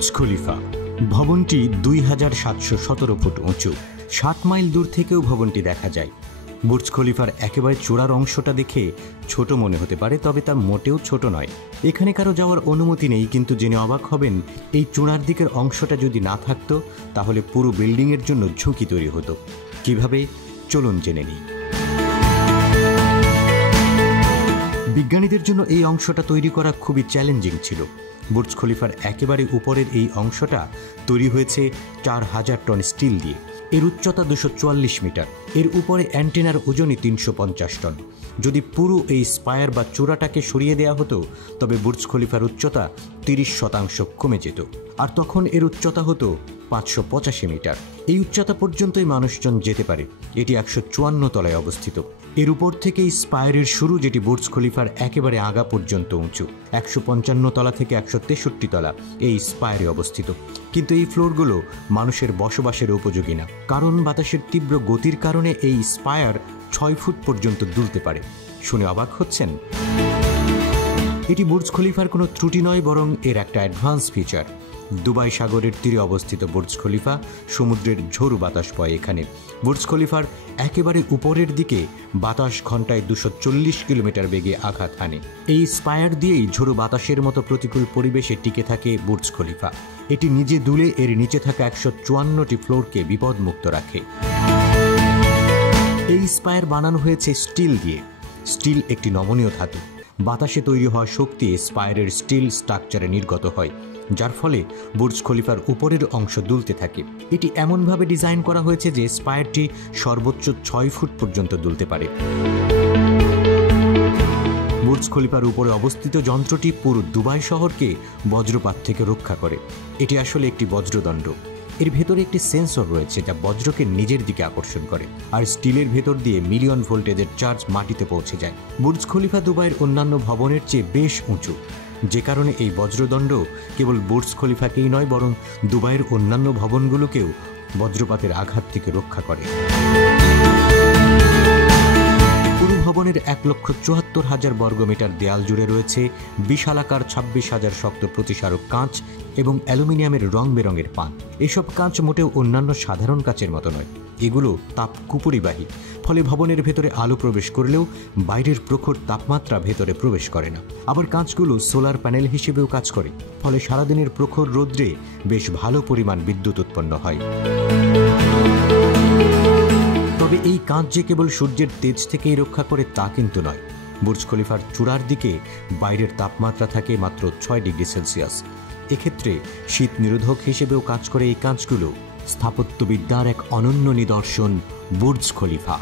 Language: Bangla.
বুর্জ খলিফা ভবনটি 2717 ফুট উঁচু। 7 মাইল দূর থেকেও ভবনটি দেখা যায়। বুর্জ খলিফার একেবারে চূড়ার অংশটা দেখে ছোট মনে হতে পারে, তবে তা মোটেও ছোট নয়। এখানে কারো যাওয়ার অনুমতি নেই, কিন্তু জেনে অবাক হবেন এই চূড়ার দিকের অংশটা যদি না থাকতো তাহলে পুরো বিল্ডিংয়ের জন্য ঝুঁকি তৈরি হতো। কিভাবে, চলুন জেনে নিই। বিজ্ঞানীদের জন্য এই অংশটা তৈরি করা খুবই চ্যালেঞ্জিং ছিল। বুর্জ খলিফার একেবারে উপরের এই অংশটা তৈরি হয়েছে 4000 টন স্টিল দিয়ে। এর উচ্চতা 244 মিটার। এর উপরে অ্যান্টেনার ওজনই 350 টন। যদি পুরো এই স্পায়ার বা চূড়াটাকে সরিয়ে দেওয়া হতো তবে বুর্জ খলিফার উচ্চতা 30% কমে যেত, আর তখন এর উচ্চতা হতো 585 মিটার। এই উচ্চতা পর্যন্তই মানুষজন যেতে পারে। এটি 154 তলায় অবস্থিত। এর উপর থেকেই স্পায়ারের শুরু, যেটি বুর্জ খলিফার একেবারে আগা পর্যন্ত উঁচু। 155 তলা থেকে 163 তলা এই স্পায়ারে অবস্থিত। কিন্তু এই ফ্লোরগুলো মানুষের বসবাসের উপযোগী না, কারণ বাতাসের তীব্র গতির কারণে এই স্পায়ার 6 ফুট পর্যন্ত দুলতে পারে। শুনে অবাক হচ্ছেন? এটি বুর্জ খলিফার কোনো ত্রুটি নয়, বরং এর একটা অ্যাডভান্স ফিচার। দুবাই সাগরের তীরে অবস্থিত বুর্জ খলিফা, সমুদ্রের ঝোড়ো বাতাস বয় এখানে। বুর্জ খলিফার একেবারে উপরের দিকে বাতাস ঘন্টায় 240 কিলোমিটার বেগে আঘাত হানে। এই স্পায়ার দিয়েই ঝোড়ো বাতাসের মতো প্রতিকূল পরিবেশে টিকে থাকে বুর্জ খলিফা। এটি নিজে দুলে এর নিচে থাকা 154টি ফ্লোরকে বিপদমুক্ত রাখে। এই স্পায়ার বানানো হয়েছে স্টিল দিয়ে। স্টিল একটি নমনীয় ধাতু। বাতাসে তৈরি হওয়া শক্তি স্পায়ারের স্টিল স্ট্রাকচারে নির্গত হয়, যার ফলে বুর্জ খলিফার উপরের অংশ দুলতে থাকে। এটি এমনভাবে ডিজাইন করা হয়েছে যে স্পায়ারটি সর্বোচ্চ 6 ফুট পর্যন্ত দুলতে পারে। বুর্জ খলিফার উপরে অবস্থিত যন্ত্রটি পুরো দুবাই শহরকে বজ্রপাত থেকে রক্ষা করে। এটি আসলে একটি বজ্রদণ্ড। এর ভেতরে একটি সেন্সর রয়েছে যা বজ্রকে নিজের দিকে আকর্ষণ করে, আর স্টিলের ভেতর দিয়ে মিলিয়ন ভোল্টেজের চার্জ মাটিতে পৌঁছে যায়। বুর্জ খলিফা দুবাইয়ের অন্যান্য ভবনের চেয়ে বেশ উঁচু, যে কারণে এই বজ্রদণ্ড কেবল বুর্জ খলিফাকেই নয়, বরং দুবাইয়ের অন্যান্য ভবনগুলোকেও বজ্রপাতের আঘাত থেকে রক্ষা করে। পুরো ভবনের 1,74,000 বর্গমিটার দেয়াল জুড়ে রয়েছে বিশালাকার 26,000 শক্ত প্রতিসারক কাঁচ এবং অ্যালুমিনিয়ামের রং বেরঙের পান। এসব কাঁচ মোটেও অন্যান্য সাধারণ কাঁচের মতো নয়। এগুলো তাপ কুপুরিবাহী, ফলে ভবনের ভেতরে আলো প্রবেশ করলেও বাইরের প্রখর তাপমাত্রা ভেতরে প্রবেশ করে না। আবার কাঁচগুলো সোলার প্যানেল হিসেবেও কাজ করে, ফলে সারাদিনের প্রখর রোদ্রে বেশ ভালো পরিমাণ বিদ্যুৎ উৎপন্ন হয়। তবে এই কাঁচ যে কেবল সূর্যের তেজ থেকেই রক্ষা করে তা কিন্তু নয়। বুর্জ খলিফার চূড়ার দিকে বাইরের তাপমাত্রা থাকে মাত্র 6 ডিগ্রি সেলসিয়াস। এক্ষেত্রে শীত নিরোধক হিসেবেও কাজ করে এই কাঁচগুলো। স্থাপত্যবিদ্যার এক অনন্য নিদর্শন বুর্জ খলিফা।